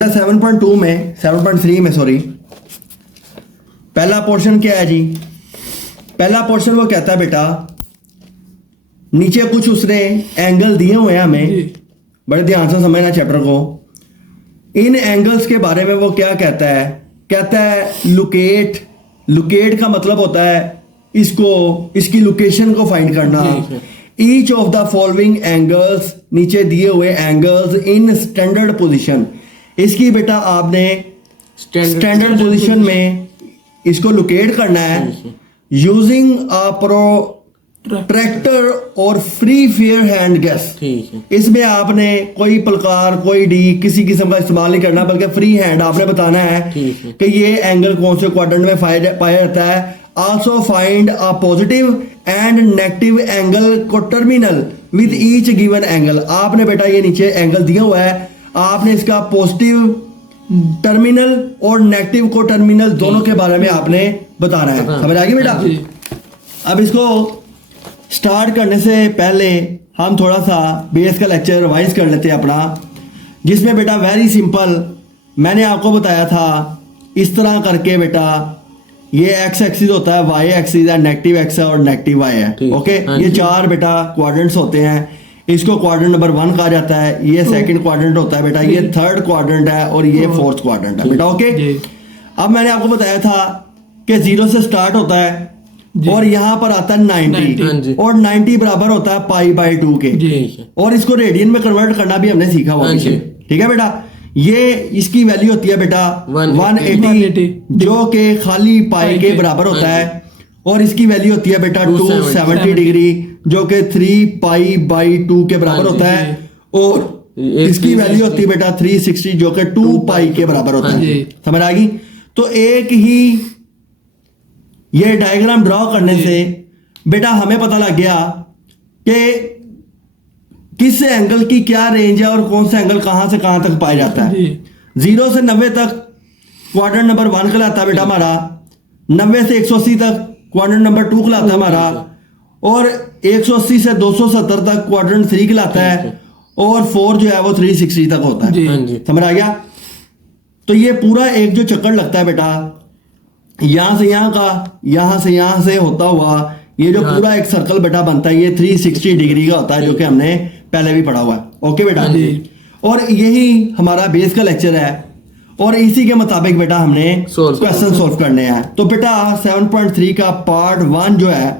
7.2 में 7.3 में सॉरी, पहला पोर्शन क्या है जी? पहला पोर्शन वो कहता है बेटा नीचे कुछ उसने एंगल दिए हुए हैं हमें, बड़े ध्यान से समझना चैप्टर को। इन एंगल्स के बारे में वो क्या कहता है? कहता है लोकेट। लोकेट का मतलब होता है इसकी लोकेशन को फाइंड करना। Each of the following angles, नीचे दिए हुए एंगल्स इन स्टैंडर्ड पोजीशन, इसकी बेटा आपने स्टैंडर्ड पोजीशन में इसको लोकेट करना है यूजिंग अ प्रोट्रैक्टर और फ्री फेयर हैंड गेस। इसमें आपने कोई प्रकार कोई डी किसी किस्म का इस्तेमाल नहीं करना, बल्कि फ्री हैंड आपने बताना है कि ये एंगल कौन से क्वाड्रेंट में पाया जाता है। Also find a positive and negative angle को terminal with each given angle. आपने बेटा ये नीचे एंगल दिया हुआ है, आपने इसका पॉजिटिव टर्मिनल और नेगेटिव को टर्मिनल दोनों के बारे में आपने बताना है। समझ आ गई बेटा? अब इसको स्टार्ट करने से पहले हम थोड़ा सा बेस का लेक्चर रिवाइज कर लेते हैं अपना, जिसमें बेटा वेरी सिंपल मैंने आपको बताया था इस तरह करके बेटा ये एक्स एक्सिस होता है, वाई एक्सिस है, नेगेटिव एक्स है और नेगेटिव वाई है। ओके, ये चार बेटा क्वाड्रेंट्स होते हैं। इसको क्वाड्रेंट नंबर 1 कहा जाता है, ये सेकंड क्वाड्रेंट होता है बेटा, ये थर्ड क्वाड्रेंट है और ये फोर्थ क्वाड्रेंट है बेटा। ओके, अब मैंने आपको बताया था कि 0 से स्टार्ट होता है और यहाँ पर आता है 90 और 90 बराबर होता है π/2 के, और इसको रेडियन में कन्वर्ट करना भी हमने सीखा हुआ। ठीक है बेटा, ये इसकी वैल्यू होती है बेटा 180 जो कि खाली पाई के बराबर होता है, और इसकी वैल्यू होती है बेटा 270 डिग्री जो कि 3π/2 के बराबर होता है, और इसकी वैल्यू होती है बेटा 360 जो कि 2π के बराबर होता है। समझ आ गई? तो एक ही ये डायग्राम ड्रॉ करने से बेटा हमें पता लग गया कि किस एंगल की क्या रेंज है और कौन सा एंगल कहां से कहां तक पाया जाता है। 0 से 90 तक क्वाड्रेंट नंबर 1 कहलाता है बेटा हमारा, 90 से 180 तक क्वाड्रेंट नंबर 2 कहलाता है हमारा, और 180 से 270 तक क्वाड्रेंट 3 कहलाता है, और 4 जो है वो 360 तक होता है। समझ आ गया? तो ये पूरा एक जो चक्कर लगता है बेटा यहां से यहां का, यहां से यहां से होता हुआ ये जो पूरा एक सर्कल बेटा बनता है, ये 360 डिग्री का होता है, जो कि हमने पहले भी पढ़ा हुआ है। ओके बेटा, और यही हमारा बेस का लेक्चर है, और इसी के मुताबिक बेटा हमने क्वेश्चन सोल्व करने हैं। तो बेटा 7.3 का पार्ट 1 जो है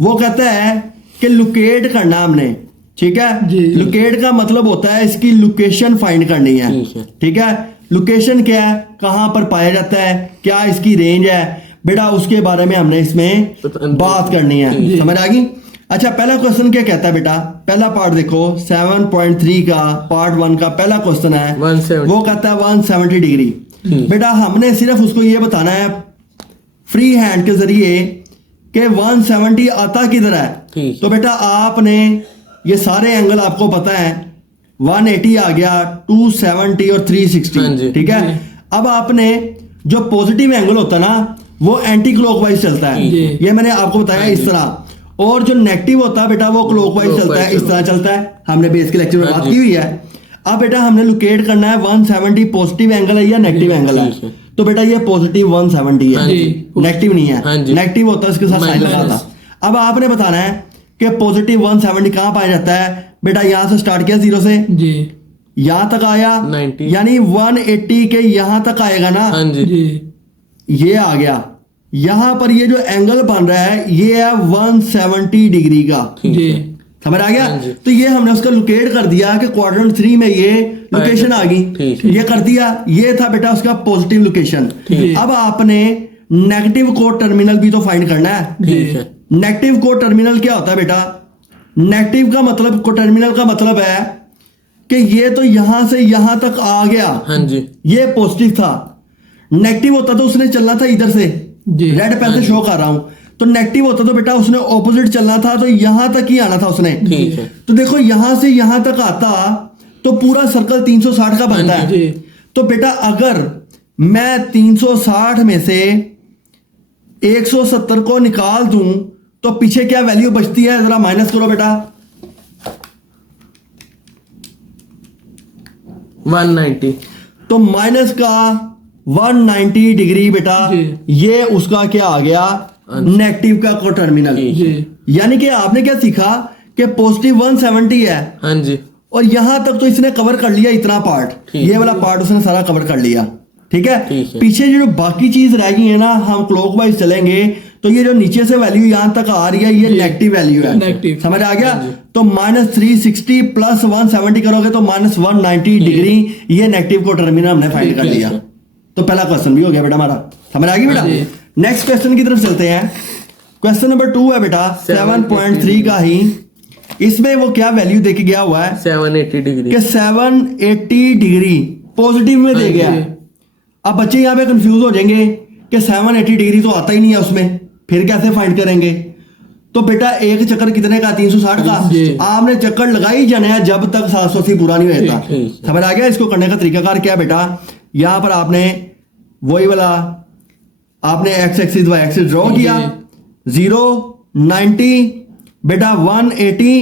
वो कहता है कि लोकेट करना हमने। ठीक है, लोकेट का मतलब होता है इसकी लोकेशन फाइंड करनी है। ठीक है, लोकेशन क्या है, कहां पर पाया जाता है, क्या इसकी रेंज है बेटा, उसके बारे में हमने इसमें बात करनी है। समझ आ गई? अच्छा, पहला क्वेश्चन क्या कहता है बेटा? पहला पार्ट देखो 7.3 का पार्ट 1 का पहला क्वेश्चन है, वो कहता है 170 डिग्री। बेटा हमने सिर्फ उसको ये बताना है फ्री हैंड के जरिए कि 170 आता किधर है। तो बेटा आपने ये सारे एंगल आपको पता है, 180 आ गया, 270 और 360। ठीक है, अब आपने जो पॉजिटिव एंगल होता है ना वो एंटी क्लॉकवाइज चलता है, ये मैंने आपको बताया इस तरह, और जो नेगेटिव होता है बेटा वो क्लॉकवाइज चलता है, इस तरह चलता है। हमने बेस के लेक्चर में बात की हुई है। अब बेटा हमने लोकेट करना है 170 पॉजिटिव एंगल है या नेगेटिव एंगल है। तो बेटा ये पॉजिटिव 170 है, नेगेटिव नहीं है, नेगेटिव होता है इसके साथ साइन लगा था। अब आपने बताना है कि पॉजिटिव 170 कहां पाया जाता है। बेटा यहां से स्टार्ट किया 0 से यहां तक आया, यानी 180 के यहां तक आएगा ना, ये आ गया। यहां पर ये जो एंगल बन रहा है ये है 170 डिग्री का। समझ आ गया? तो ये हमने उसका लोकेट कर दिया कि क्वाड्रेंट 3 में ये लोकेशन आ गई, ये कर दिया। ये था बेटा उसका पॉजिटिव लोकेशन। अब आपने नेगेटिव को टर्मिनल भी तो फाइंड करना है। नेगेटिव को टर्मिनल क्या होता है बेटा? नेगेटिव का मतलब को टर्मिनल का मतलब है कि ये तो यहां से यहां तक आ गया, ये पॉजिटिव था। नेगेटिव होता तो उसने चलना था इधर से, रेड पेन से शो कर रहा हूं, तो नेगेटिव होता तो बेटा उसने ऑपोजिट चलना था, तो यहां तक ही आना था उसने। तो देखो यहां से यहां तक आता तो पूरा सर्कल 360 का बनता है। तो बेटा अगर मैं 360 में से 170 को निकाल दूं तो पीछे क्या वैल्यू बचती है, जरा माइनस करो बेटा। 190 तो माइनस का 190 डिग्री बेटा ये उसका क्या आ गया, नेगेटिव का को टर्मिनल। यानी कि आपने क्या सीखा कि पॉजिटिव 170 है, हाँ जी, और यहां तक तो इसने कवर कर लिया, इतना पार्ट, ये वाला पार्ट उसने सारा कवर कर लिया। ठीक है, पीछे जो बाकी चीज रह गई है ना, हम क्लॉकवाइज चलेंगे तो ये जो नीचे से वैल्यू यहां तक आ रही है ये नेगेटिव वैल्यू है, समझ आ गया। तो -360 प्लस 170 करोगे तो -190 डिग्री, ये नेगेटिव को टर्मिनल हमने फाइंड कर लिया। तो पहला क्वेश्चन भी हो गया बेटा हमारा, समझ आ गई बेटा। नेक्स्ट क्वेश्चन की तरफ चलते हैं। क्वेश्चन नंबर 2 है बेटा 7.3 का ही। इसमें वो क्या वैल्यू देके गया हुआ है, 780 डिग्री कि 780 डिग्री पॉजिटिव में दे गया। अब बच्चे यहाँ पे कंफ्यूज हो जाएंगे कि 780 डिग्री तो आता ही नहीं है उसमें, फिर कैसे फाइंड करेंगे। तो बेटा एक चक्कर कितने का, 360 का। आपने चक्कर लगा ही जाना है जब तक 780 पूरा नहीं होता। समझ आ गया। इसको करने का तरीकाकार क्या है बेटा, यहाँ पर आपने वही वाला आपने X axis Y axis draw किया, 0 90 बेटा 180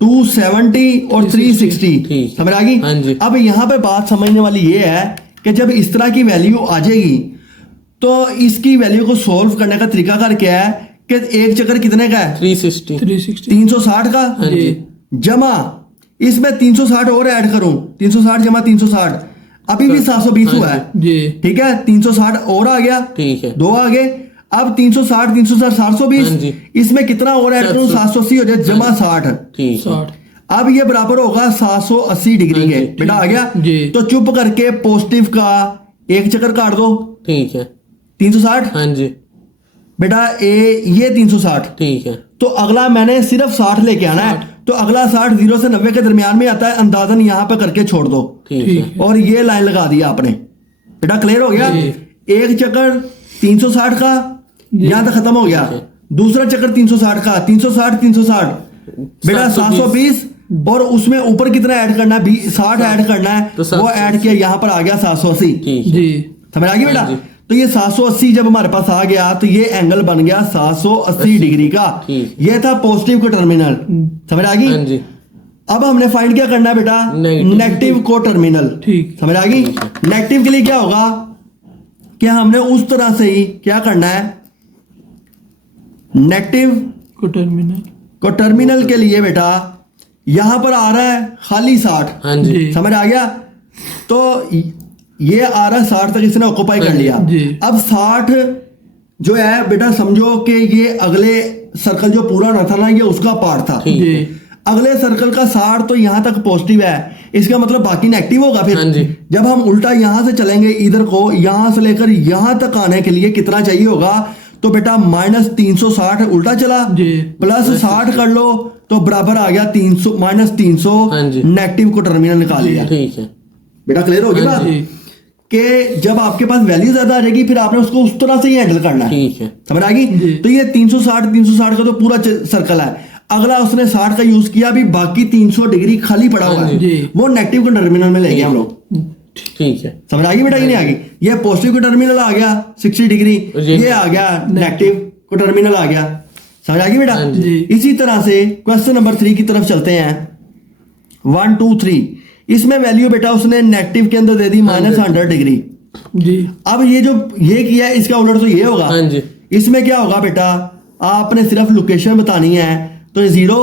270 और 360, समझ आ गई। अब यहाँ पे बात समझने वाली ये है कि जब इस तरह की वैल्यू आ जाएगी तो इसकी वैल्यू को सॉल्व करने का तरीकाकार क्या है कि एक चक्कर कितने का है, 360 का, जमा इसमें 360 और ऐड करूं, 360 जमा 360 अभी भी 720 हुआ है। ठीक है, 360 और आ गया, ठीक है, 2 आ गए। अब 360 360 720, इसमें कितना और ऐड करूं, 780 हो जाए जमा 60। अब ये बराबर होगा 780 डिग्री के, बेटा आ गया। तो चुप करके पॉजिटिव का एक चक्कर काट दो, ठीक है, 360, हाँ जी बेटा ये 360, ठीक है। तो अगला मैंने सिर्फ 60 लेके आना है, तो अगला 60 0 से 90 के दरमियान में आता है, अंदाजन यहाँ पे करके छोड़ दो, ठीक है। और ये लाइन लगा दिया आपने, बेटा क्लियर हो गया। एक चक्कर 360 का यहां तक खत्म हो गया, दूसरा चक्कर 360 का, 360 360 बेटा 720, और उसमें ऊपर कितना ऐड करना है, 60 ऐड करना है, तो वो ऐड किया, यहां पर आ गया 780, समझ आ गई बेटा। तो ये 780 जब हमारे पास आ गया तो ये एंगल बन गया 780 डिग्री का, ये था पॉजिटिव को टर्मिनल, समझ आ गई। अब हमने फाइंड क्या करना है बेटा, नेगेटिव को टर्मिनल, समझ आ गई। नेगेटिव के लिए क्या होगा कि हमने उस तरह से ही क्या करना है, नेगेटिव को टर्मिनल के लिए बेटा यहां पर आ रहा है खाली 60, समझ आ गया। तो ये आ रहा है 60 तक इसने ऑक्युपाई कर लिया। अब 60 जो है बेटा समझो कि ये अगले सर्कल जो पूरा ना था ना, ये उसका पार्ट था। अगले सर्कल का 60 तो यहां तक पॉजिटिव है, इसका मतलब बाकी नेगेटिव होगा। फिर जब हम उल्टा यहां से चलेंगे, इधर को यहां से लेकर यहां तक आने के लिए कितना चाहिए होगा, तो बेटा -360 उल्टा चला, प्लस 60 कर लो तो बराबर आ गया 300 -300, नेगेटिव को टर्मिनल निकाल लिया, ठीक है बेटा क्लियर हो गया बात। कि जब आपके पास वैल्यू ज्यादा आ जाएगी फिर आपने उसको उस तरह से ही हैंडल करना है, ठीक है, समझ आ गई। तो ये 360 का तो पूरा सर्कल है। अगला उसने 60 का यूज किया, अभी बाकी 300 डिग्री खाली पड़ा हुआ है, वो नेगेटिव को टर्मिनल में ले गए हम लोग, ठीक है, समझ आ गई बेटा कि नहीं आ गई। ये पॉजिटिव को टर्मिनल आ गया 60 डिग्री, ये आ गया नेगेटिव को टर्मिनल आ गया, समझ आ गई बेटा। इसी तरह से क्वेश्चन नंबर 3 की तरफ चलते हैं। 1 2 3 इसमें वैल्यू बेटा उसने नेगेटिव के अंदर दे दी -100 डिग्री जी। अब ये जो ये किया इसका उलट तो ये होगा, इसमें क्या होगा बेटा, आपने सिर्फ लोकेशन बतानी है। तो ये 0,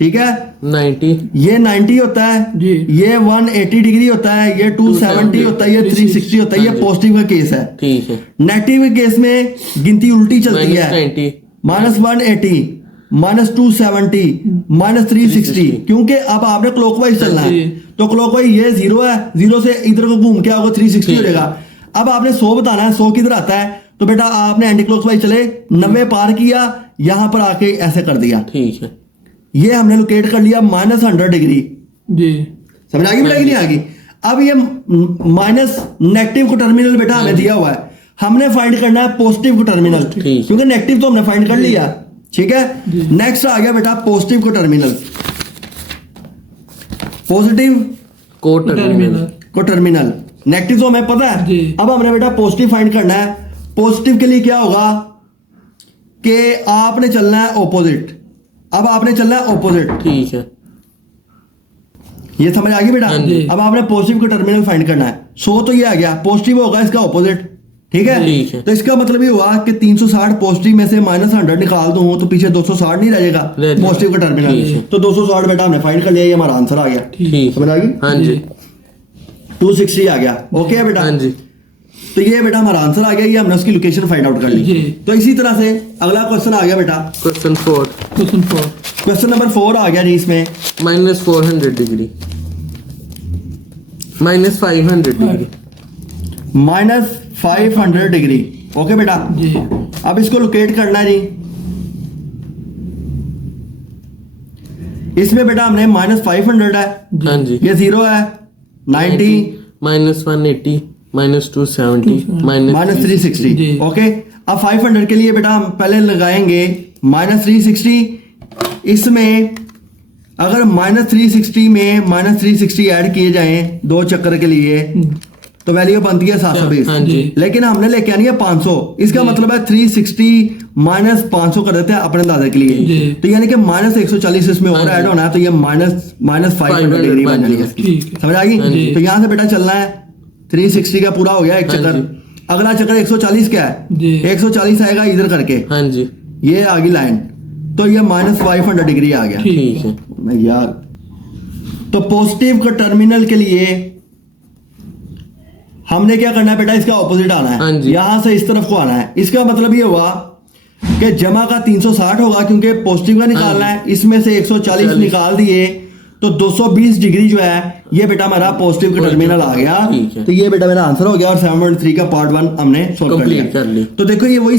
ठीक है, 90, ये 90 होता है जी, ये 180 डिग्री होता है, ये 270 होता है, ये 360 होता है। ये पॉजिटिव का केस है, ठीक है। नेगेटिव के केस में गिनती उल्टी चलती है, -180 -270 -360, क्योंकि अब आपने क्लॉकवाइज चलना है। तो क्लॉकवाइज ये 0 है, 0 से इधर को घूम के आओगे 360 हो जाएगा। अब आपने 100 बताना है, 100 किधर आता है, तो बेटा आपने एंटी क्लॉकवाइज चले, 90 पार किया, यहां पर आके ऐसे कर दिया, ठीक है। ये हमने लोकेट कर लिया -100 डिग्री जी, समझ आ गई बेटा कि नहीं आ गई। अब ये माइनस नेगेटिव को टर्मिनल बेटा हमें दिया हुआ है, हमने फाइंड करना है पॉजिटिव को टर्मिनल, क्योंकि नेगेटिव तो हमने फाइंड कर लिया, ठीक है। नेक्स्ट आ गया बेटा पॉजिटिव को टर्मिनल, पॉजिटिव को टर्मिनल, नेगेटिव तो हमें पता है। अब हमने बेटा पॉजिटिव फाइंड करना है। पॉजिटिव के लिए क्या होगा कि आपने चलना है ऑपोजिट, अब आपने चलना है ऑपोजिट, ठीक है। ये समझ आ गई बेटा। हाँ जी। अब आपने पॉजिटिव का टर्मिनल फाइंड करना है। 100 तो ये आ गया, पॉजिटिव होगा इसका ऑपोजिट, ठीक ठीक है। है। तो इसका मतलब ये हुआ कि 360 पॉजिटिव में से -100 निकाल दूं तो पीछे 260 नहीं रहेगा रह जाएगा। पॉजिटिव का टर्मिनल। ठीक है। तो 260 बेटा हमने फाइंड कर लिया, ये हमारा आंसर आ गया। ठीक समझ आ गई। हाँ जी 260 आ गया। ओके है बेटा। हाँ जी तो ये बेटा हमारा आंसर आ गया, ये हमने उसकी लोकेशन फाइंड आउट कर ली। जी। तो इसी तरह से अगला क्वेश्चन आ गया बेटा, क्वेश्चन 4 क्वेश्चन नंबर 4 आ गया जी। इसमें -400 डिग्री -500 डिग्री -500 डिग्री। ओके बेटा। जी अब इसको लोकेट करना है जी। इसमें बेटा हमने -500 है, हाँ जी ये 0 है, 90 -180 -270 -360। जी। ओके। अब 500 के लिए बेटा हम पहले लगाएंगे -360। इसमें अगर -360 में -360 ऐड किए जाएं 2 चक्कर के लिए तो वैल्यू बनती है 720। हाँ जी लेकिन हमने लेके आनी है 500। इसका मतलब है 360 -500 कर देते हैं अपने अंदाजे के लिए। जी। तो यानी कि -140 इसमें और हाँ ऐड जी। होना है, तो ये -500 डिग्री बन जाएगी इसकी। ठीक है। समझ आ गई। हाँ जी। तो यहाँ से बेटा चलना है 360 का पूरा हो गया एक हाँ चक्कर। जी। अगला चक्कर 140 क्या है, जी 140 आएगा इधर करके, हाँ जी ये आ गई लाइन, तो ये -500 डिग्री आ गया। ठीक है नहीं यार, तो पॉजिटिव का टर्मिनल के लिए हमने क्या करना है बेटा, इसका ऑपोजिट आना हाँ है, जी। यहां से इस तरफ को आना है। इसका मतलब ये हुआ कि जमा का 360 होगा क्योंकि पॉजिटिव का निकालना है, इसमें से 140 40 निकाल दिए तो 220 डिग्री जो है ये बेटा हमारा पॉजिटिव का टर्मिनल आ गया। ठीक है। तो ये बेटा मेरा आंसर हो गया और 7.3 का पार्ट 1 हमने सॉल्व कर कंप्लीट लिया। कर ली। तो देखो ये वही